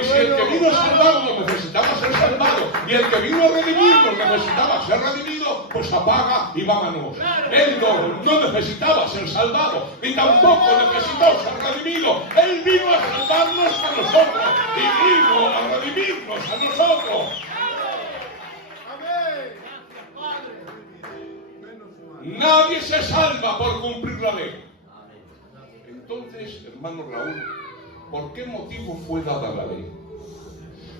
Y si el que vino a salvarnos necesitaba ser salvado, y el que vino a redimirnos necesitaba ser redimido, pues apaga y vámonos. Él no necesitaba ser salvado, y tampoco necesitó ser redimido. Él vino a salvarnos a nosotros, y vino a redimirnos a nosotros. Nadie se salva por cumplir la ley. Entonces, hermano Raúl, ¿por qué motivo fue dada la ley?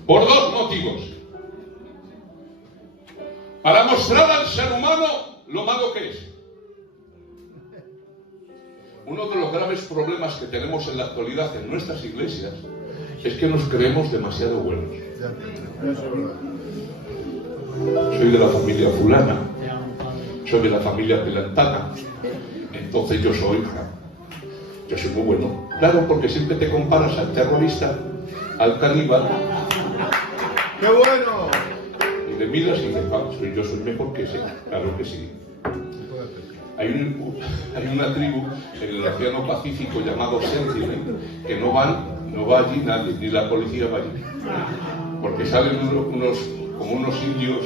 Por dos motivos. Para mostrar al ser humano lo malo que es. Uno de los graves problemas que tenemos en la actualidad en nuestras iglesias es que nos creemos demasiado buenos. Soy de la familia fulana, soy de la familia pelantana, entonces yo soy muy bueno. Claro, porque siempre te comparas al terrorista, al caníbal. ¡Qué bueno! Y le miras y dices, yo soy mejor que ese. Claro que sí. Hay una tribu en el Océano Pacífico llamado Sentinel que no va allí nadie, ni la policía va allí. Porque salen como unos indios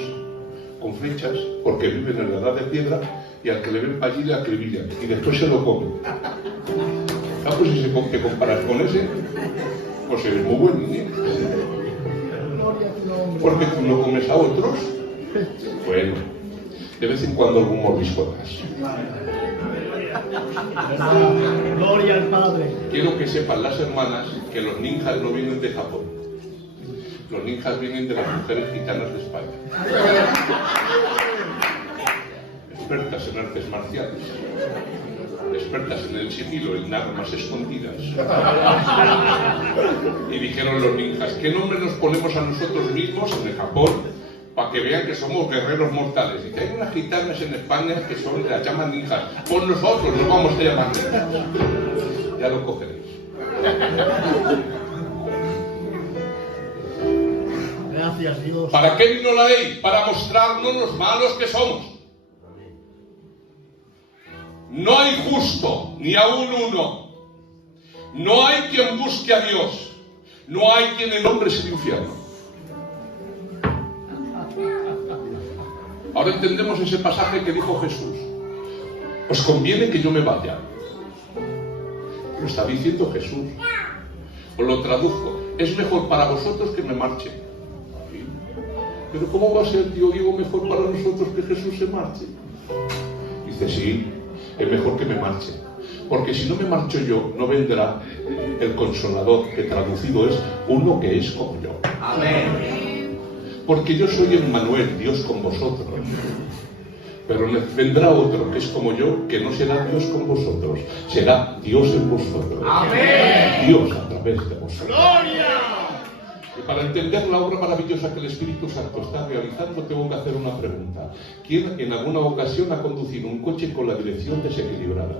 con flechas, porque viven en la edad de piedra, y al que le ven allí le acribillan, y después se lo comen. Pues si te comparas con ese, pues eres muy buen niño. Porque tú no comes a otros. Bueno, de vez en cuando algún mordisco das. Gloria al Padre. Quiero que sepan las hermanas que los ninjas no vienen de Japón. Los ninjas vienen de las mujeres gitanas de España. Expertas en artes marciales. Expertas en el sigilo, en armas escondidas. Y dijeron los ninjas, ¿qué nombre nos ponemos a nosotros mismos en el Japón para que vean que somos guerreros mortales? Dice, hay unas gitanas en España que las llaman ninjas. Pues nosotros nos vamos a llamar ninjas. Ya lo cogeréis. Gracias, Dios. ¿Para qué vino la ley? Para mostrarnos los malos que somos. No hay justo, ni aún uno. No hay quien busque a Dios. No hay quien en hombre el infierno. Ahora entendemos ese pasaje que dijo Jesús. Os conviene que yo me vaya. Lo está diciendo Jesús. Os lo traduzco. Es mejor para vosotros que me marche. ¿Sí? Pero ¿cómo va a ser, tío Diego, mejor para nosotros que Jesús se marche? Dice, sí. Es mejor que me marche, porque si no me marcho yo, no vendrá el Consolador, que traducido es uno que es como yo. Amén. Porque yo soy Emmanuel, Dios con vosotros. Pero vendrá otro que es como yo, que no será Dios con vosotros, será Dios en vosotros. Amén. Dios a través de vosotros. ¡Gloria! Y para entender la obra maravillosa que el Espíritu Santo está realizando, tengo que hacer una pregunta. ¿Quién en alguna ocasión ha conducido un coche con la dirección desequilibrada?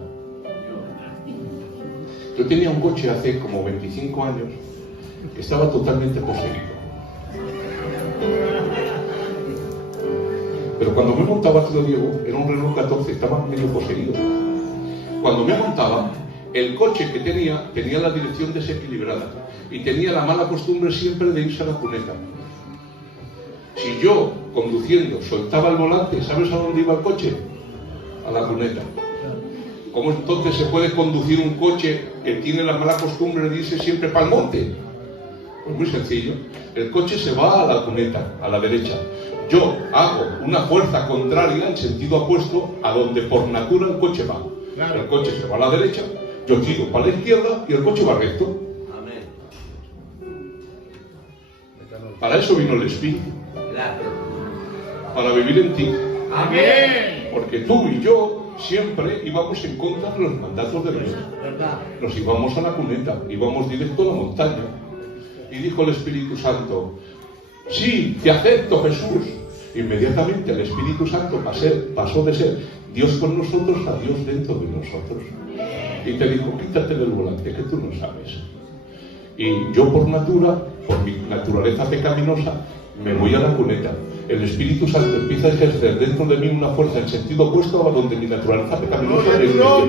Yo tenía un coche hace como 25 años que estaba totalmente poseído. Pero cuando me montaba, tío Diego, era un Renault 14, estaba medio poseído. Cuando me montaba, el coche que tenía la dirección desequilibrada y tenía la mala costumbre siempre de irse a la cuneta. Si yo, conduciendo, soltaba el volante, ¿sabes a dónde iba el coche? A la cuneta. ¿Cómo entonces se puede conducir un coche que tiene la mala costumbre de irse siempre para el monte? Pues muy sencillo. El coche se va a la cuneta, a la derecha. Yo hago una fuerza contraria en sentido opuesto a donde por natura el coche va. El coche se va a la derecha, yo tiro para la izquierda y el coche va recto. Para eso vino el Espíritu. Para vivir en ti. Amén. Porque tú y yo siempre íbamos en contra de los mandatos de Dios. Nos íbamos a la cuneta, íbamos directo a la montaña. Y dijo el Espíritu Santo, sí, te acepto, Jesús. Inmediatamente el Espíritu Santo pasó de ser Dios con nosotros a Dios dentro de nosotros. Y te dijo, quítate del volante, que tú no sabes. Y yo por mi naturaleza pecaminosa, me voy a la cuneta. El Espíritu Santo empieza a ejercer dentro de mí una fuerza en sentido opuesto a donde mi naturaleza pecaminosa me lleva.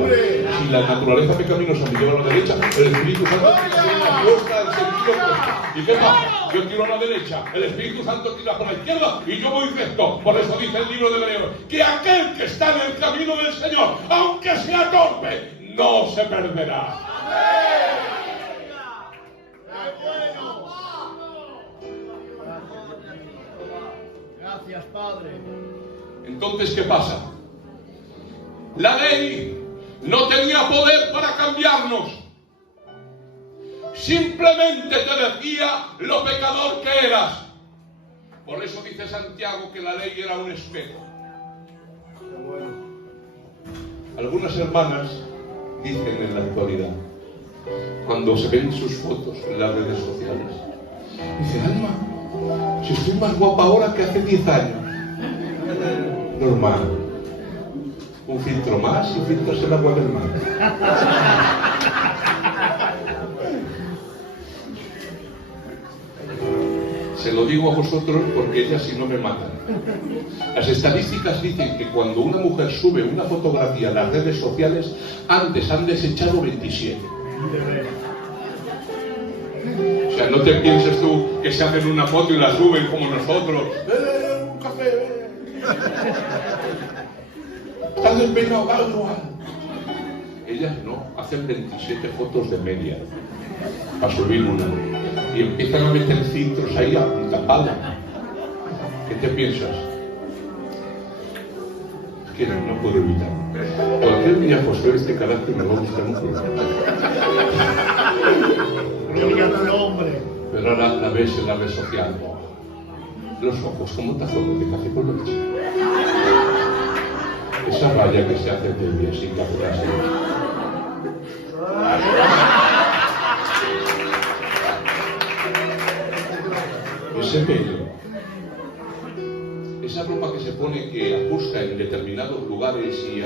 Si la naturaleza pecaminosa me lleva a la derecha, el Espíritu Santo tiene una fuerza en sentido opuesto. ¿Y qué pasa? Yo tiro a la derecha, el Espíritu Santo tira por la izquierda y yo voy recto. Por eso dice el libro de Hebreos, que aquel que está en el camino del Señor, aunque sea torpe, no se perderá. Gracias, Padre. Entonces, ¿qué pasa? La ley no tenía poder para cambiarnos. Simplemente te decía lo pecador que eras. Por eso dice Santiago que la ley era un espejo. Algunas hermanas dicen en la actualidad, cuando se ven sus fotos en las redes sociales, dice, Alma, si estoy más guapa ahora que hace 10 años. Normal. Un filtro más y filtras el agua del mar. Se lo digo a vosotros porque ellas si no me matan. Las estadísticas dicen que cuando una mujer sube una fotografía a las redes sociales, antes han desechado 27. O sea, no te pienses tú que se hacen una foto y la suben como nosotros. Un café. Estás despeinado, Juan. Ellas no, hacen 27 fotos de media para subir una. y empiezan a meter filtros ahí a punta pala. ¿Qué te piensas? Es que no puedo evitarlo. Cualquier día pues ver este carácter me va a buscar un problema. Gloria a tu nombre. Pero ahora la ves en la red social. Los ojos como tazones de café con leche. Esa raya que se hace de día sin capturarse. Ese pelo. Esa ropa que se pone que ajusta en determinados lugares y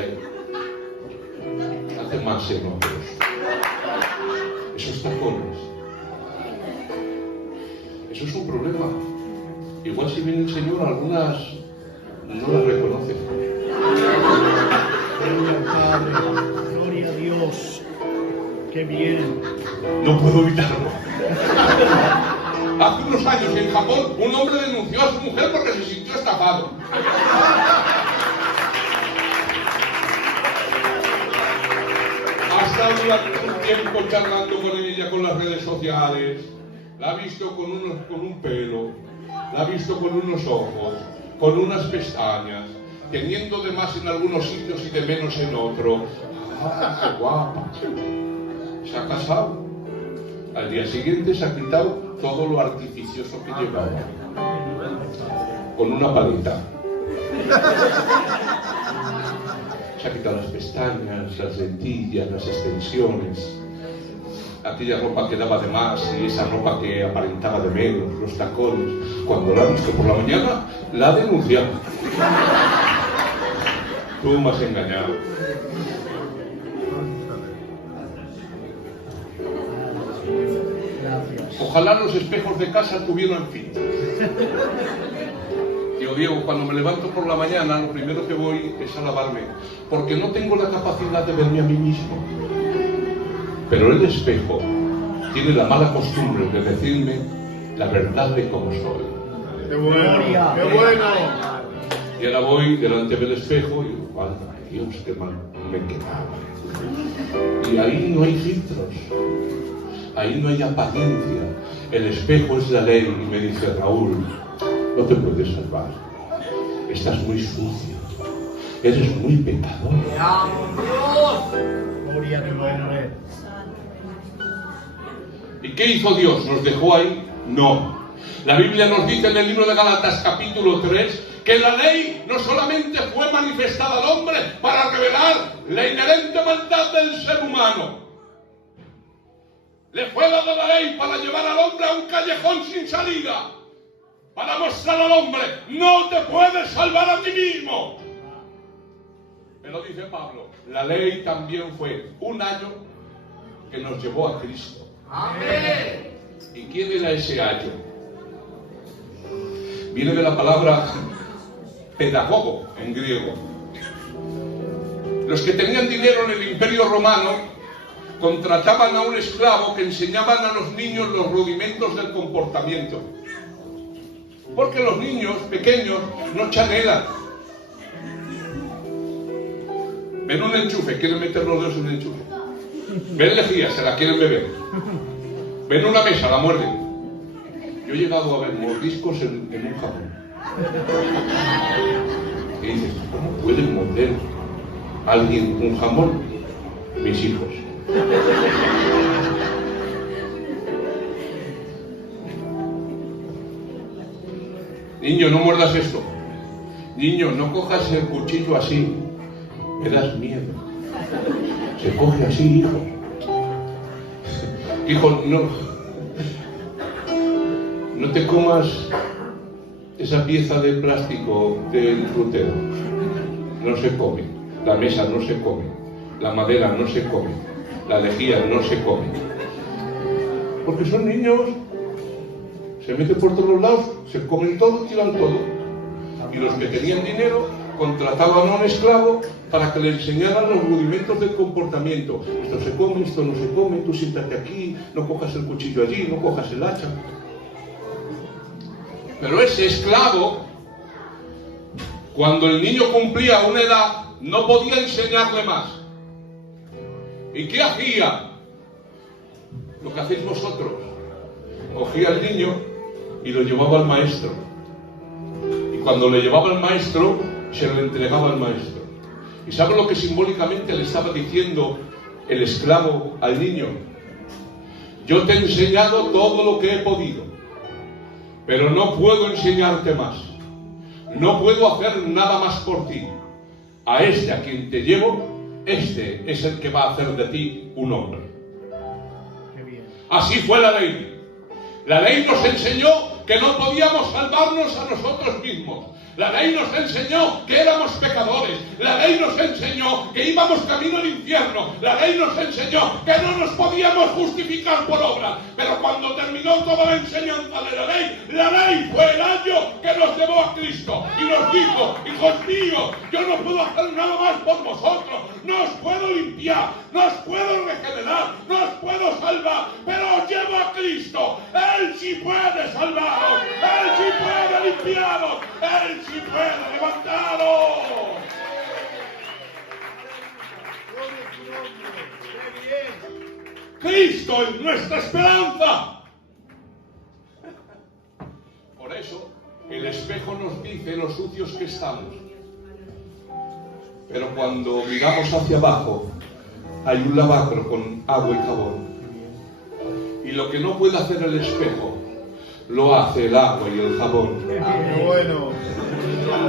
hace más en otros. Esos tacones. Eso es un problema. Igual si viene el Señor, algunas no las reconocen. Gloria al Padre, gloria a Dios. Qué bien. No puedo evitarlo. Hace unos años en Japón un hombre denunció a su mujer porque se sintió estafado. Ha estado durante un tiempo charlando con ella con las redes sociales. La ha visto con un pelo, la ha visto con unos ojos, con unas pestañas, teniendo de más en algunos sitios y de menos en otros. ¡Ah, qué guapa! Se ha casado. Al día siguiente se ha quitado todo lo artificioso que llevaba. Con una paleta. Se ha quitado las pestañas, las lentillas, las extensiones. Aquella ropa que daba de más y esa ropa que aparentaba de menos, los tacones. Cuando la ha visto por la mañana, la ha denunciado. Tú me has engañado. Ojalá los espejos de casa tuvieran filtros. Tío Diego, cuando me levanto por la mañana, lo primero que voy es a lavarme, porque no tengo la capacidad de verme a mí mismo. Pero el espejo tiene la mala costumbre de decirme la verdad de cómo soy. ¡Qué bueno! ¡Qué bueno! Y ahora voy delante del espejo y digo, ¡válgame Dios, qué mal me quedaba! Y ahí no hay filtros, ahí no hay apariencia. El espejo es la ley y me dice, Raúl, no te puedes salvar. Estás muy sucio, eres muy pecador. Gloria a tu nombre. ¿Y qué hizo Dios? ¿Nos dejó ahí? No. La Biblia nos dice en el libro de Gálatas capítulo 3 que la ley no solamente fue manifestada al hombre para revelar la inherente maldad del ser humano. Le fue dada la ley para llevar al hombre a un callejón sin salida. Para mostrar al hombre, no te puedes salvar a ti mismo. Pero dice Pablo, la ley también fue un ayo que nos llevó a Cristo. Amén. ¿Y quién era ese ayo? Viene de la palabra pedagogo en griego. Los que tenían dinero en el Imperio Romano contrataban a un esclavo que enseñaban a los niños los rudimentos del comportamiento. Porque los niños pequeños no chanelan. Ven un enchufe, quieren meter los dedos en el enchufe. Ven lejía, se la quieren beber. Ven una mesa, la muerden. Yo he llegado a ver mordiscos en un jamón. Y dices, ¿cómo pueden morder alguien un jamón? Mis hijos. Niño, no muerdas esto. Niño, no cojas el cuchillo así. Me das miedo. Se coge así, hijo. Hijo, no te comas esa pieza de plástico del frutero. No se come. La mesa no se come. La madera no se come. La lejía no se come. Porque son niños. Se meten por todos los lados, se comen todo, tiran todo. Y los que tenían dinero contrataban a un esclavo para que le enseñaran los rudimentos del comportamiento. Esto se come, esto no se come, tú siéntate aquí, no cojas el cuchillo allí, no cojas el hacha. Pero ese esclavo, cuando el niño cumplía una edad, no podía enseñarle más. ¿Y qué hacía? Lo que hacéis vosotros. cogía al niño y lo llevaba al maestro. Y cuando le llevaba al maestro, se lo entregaba al maestro. ¿Y sabe lo que simbólicamente le estaba diciendo el esclavo al niño? Yo te he enseñado todo lo que he podido, pero no puedo enseñarte más. No puedo hacer nada más por ti. A este a quien te llevo, este es el que va a hacer de ti un hombre. Así fue la ley. La ley nos enseñó que no podíamos salvarnos a nosotros mismos. La ley nos enseñó que éramos pecadores. La ley nos enseñó que íbamos camino al infierno. La ley nos enseñó que no nos podíamos justificar por obra. Pero cuando terminó toda la enseñanza de la ley fue el año que nos llevó a Cristo. Y nos dijo, hijos míos, yo no puedo hacer nada más por vosotros. No os puedo limpiar, no os puedo regenerar, no os puedo salvar. Pero os llevo a Cristo. Él sí puede salvaros. Él sí puede limpiaros. Él sí puede levantaros. Cristo es nuestra esperanza. Por eso el espejo nos dice lo sucios que estamos. Pero cuando miramos hacia abajo, hay un lavacro con agua y jabón. Y lo que no puede hacer el espejo, lo hace el agua y el jabón.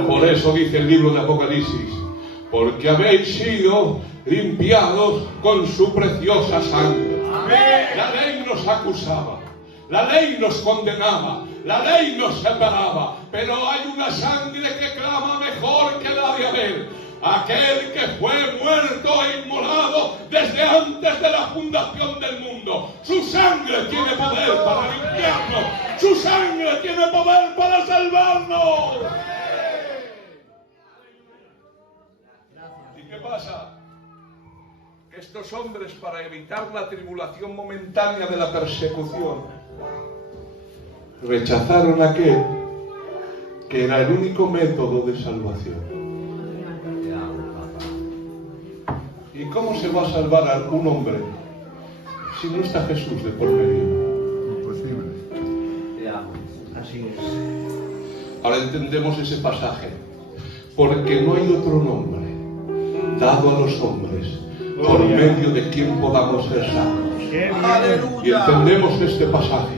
Por eso dice el libro de Apocalipsis, porque habéis sido limpiados con su preciosa sangre. La ley nos acusaba, la ley nos condenaba, la ley nos separaba, pero hay una sangre que clama mejor que la de Abel. Aquel que fue muerto e inmolado desde antes de la fundación del mundo. Su sangre tiene poder para limpiarnos. Su sangre tiene poder para salvarnos. ¿Y qué pasa? Que estos hombres, para evitar la tribulación momentánea de la persecución, rechazaron aquel que era el único método de salvación. ¿Y cómo se va a salvar a un hombre si no está Jesús de por medio? Imposible. Así es. Ahora entendemos ese pasaje. Porque no hay otro nombre dado a los hombres por medio de quien podamos ser salvos. Y entendemos este pasaje.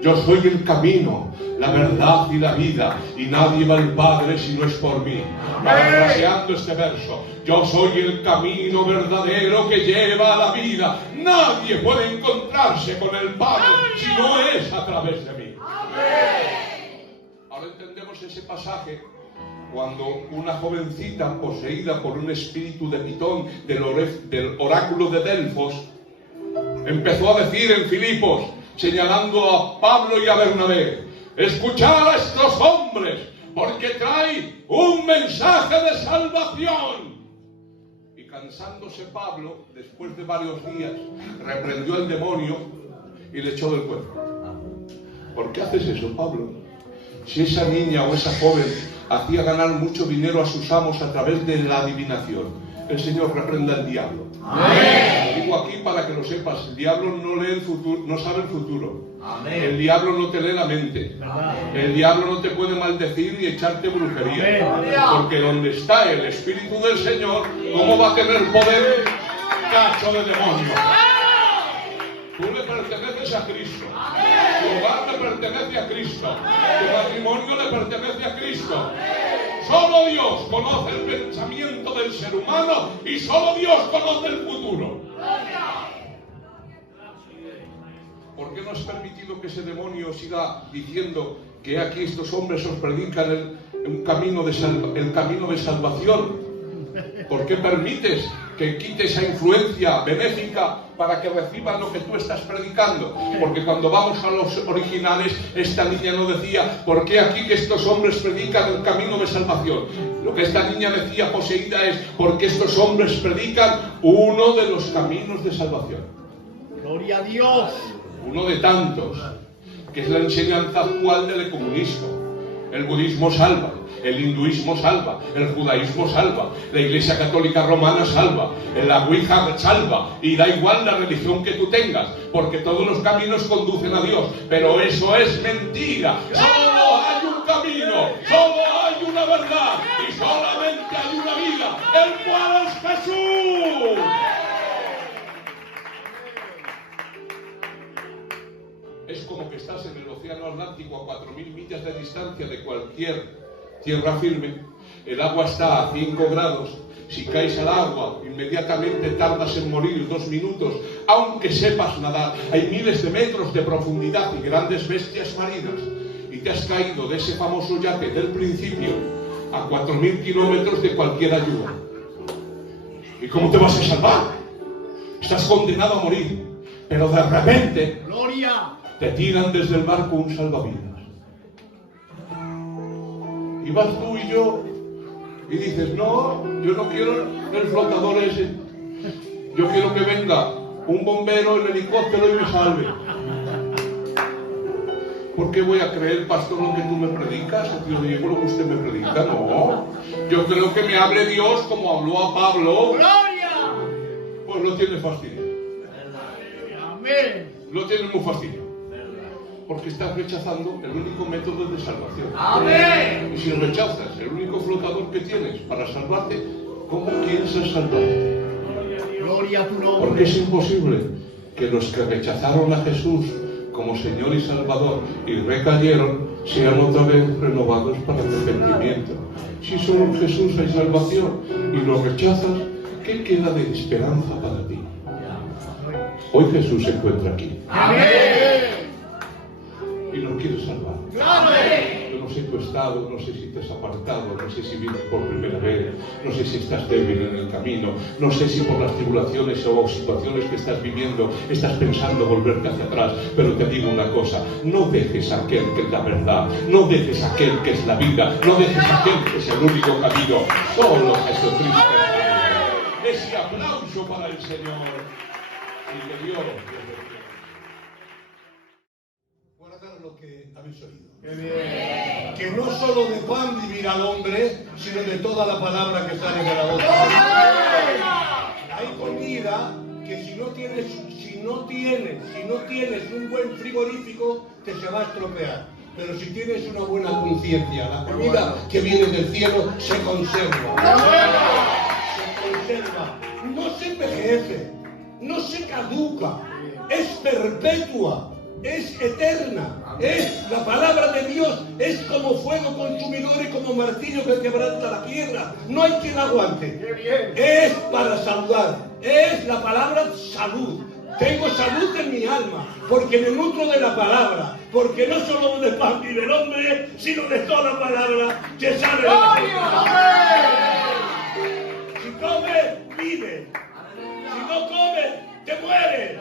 Yo soy el camino, la verdad y la vida, y nadie va al Padre si no es por mí. Parafraseando este verso, yo soy el camino verdadero que lleva a la vida. Nadie puede encontrarse con el Padre si no es a través de mí. Ahora entendemos ese pasaje cuando una jovencita poseída por un espíritu de Pitón del oráculo de Delfos empezó a decir en Filipos, señalando a Pablo y a Bernabé: escuchad a estos hombres, porque traen un mensaje de salvación. Y cansándose Pablo, después de varios días, reprendió al demonio y le echó del cuerpo. ¿Por qué haces eso, Pablo? Si esa niña o esa joven hacía ganar mucho dinero a sus amos a través de la adivinación, el Señor reprenda al diablo. Amén. Lo digo aquí para que lo sepas, el diablo no lee el futuro, no sabe el futuro. Amén. El diablo no te lee la mente. Amén. El diablo no te puede maldecir ni echarte brujería. Amén. Porque donde está el Espíritu del Señor, ¿cómo va a tener poder? Cacho de demonio. Tú le perteneces a Cristo. Tu hogar le pertenece a Cristo. Tu matrimonio le pertenece a Cristo. Solo Dios conoce el pensamiento del ser humano y solo Dios conoce el futuro. ¿Por qué no has permitido que ese demonio siga diciendo que aquí estos hombres os predican el camino de salvación? ¿Por qué permites que quite esa influencia benéfica para que reciban lo que tú estás predicando? Porque cuando vamos a los originales, esta niña no decía ¿por qué aquí que estos hombres predican el camino de salvación? Lo que esta niña decía poseída es porque estos hombres predican uno de los caminos de salvación. ¡Gloria a Dios! Uno de tantos, que es la enseñanza actual del ecumenismo. El budismo salva, El hinduismo salva, el judaísmo salva, la Iglesia Católica Romana salva, la Ouija salva, y da igual la religión que tú tengas, porque todos los caminos conducen a Dios, pero eso es mentira. Solo hay un camino, solo hay una verdad, y solamente hay una vida, el cual es Jesús. Es como que estás en el océano Atlántico a 4000 millas de distancia de cualquier tierra firme. El agua está a 5 grados. Si caes al agua, inmediatamente tardas en morir 2 minutos, aunque sepas nadar. Hay miles de metros de profundidad y grandes bestias marinas. Y te has caído de ese famoso yate del principio a 4000 kilómetros de cualquier ayuda. ¿Y cómo te vas a salvar? Estás condenado a morir. Pero de repente, ¡Gloria! te tiran desde el barco un salvavidas. Y vas tú y yo y dices, no, yo no quiero el flotador ese. Yo quiero que venga un bombero en helicóptero y me salve. ¿Por qué voy a creer, pastor, lo que tú me predicas? O tío Diego, lo que usted me predica. No. Yo creo que me hable Dios como habló a Pablo. ¡Gloria! Pues lo tiene fastidio. ¡Amén! Lo tiene muy fastidio. Porque estás rechazando el único método de salvación. ¡Amén! Y si rechazas el único flotador que tienes para salvarte, ¿cómo piensas salvarte? ¡Gloria a tu nombre! Porque es imposible que los que rechazaron a Jesús como Señor y Salvador y recayeron sean otra vez renovados para el arrepentimiento. Si solo en Jesús hay salvación y lo rechazas, ¿qué queda de esperanza para ti? Hoy Jesús se encuentra aquí. ¡Amén! Y nos quiere salvar. ¡Amén! Yo no sé tu estado, no sé si te has apartado, no sé si vienes por primera vez, no sé si estás débil en el camino, no sé si por las tribulaciones o situaciones que estás viviendo estás pensando volverte hacia atrás, pero te digo una cosa, no dejes aquel que es la verdad, no dejes aquel que es la vida, no dejes aquel que es el único camino, solo Jesucristo. Ese aplauso para el Señor y que Dios Guardad lo que habéis oído. Que no solo de pan vivirá el hombre, sino de toda la palabra que sale de la boca. Hay comida que si no tienes un buen frigorífico, te se va a estropear. Pero si tienes una buena conciencia, la comida que viene del cielo se conserva. Se conserva. No se envejece, no se caduca, es perpetua. Es eterna, es la palabra de Dios, es como fuego consumidor y como martillo que quebranta la tierra. No hay quien aguante. Es para saludar, es la palabra salud. Tengo salud en mi alma, porque me nutro de la palabra, porque no solo de pan y del hombre, sino de toda la palabra que sale de la boca. Si comes, vive. Si no comes, te mueres.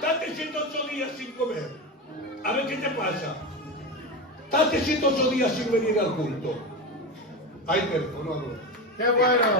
Date 108 días sin comer. A ver qué te pasa. Date 108 días sin venir al culto. Hay tiempo, no hablo. ¡Qué bueno!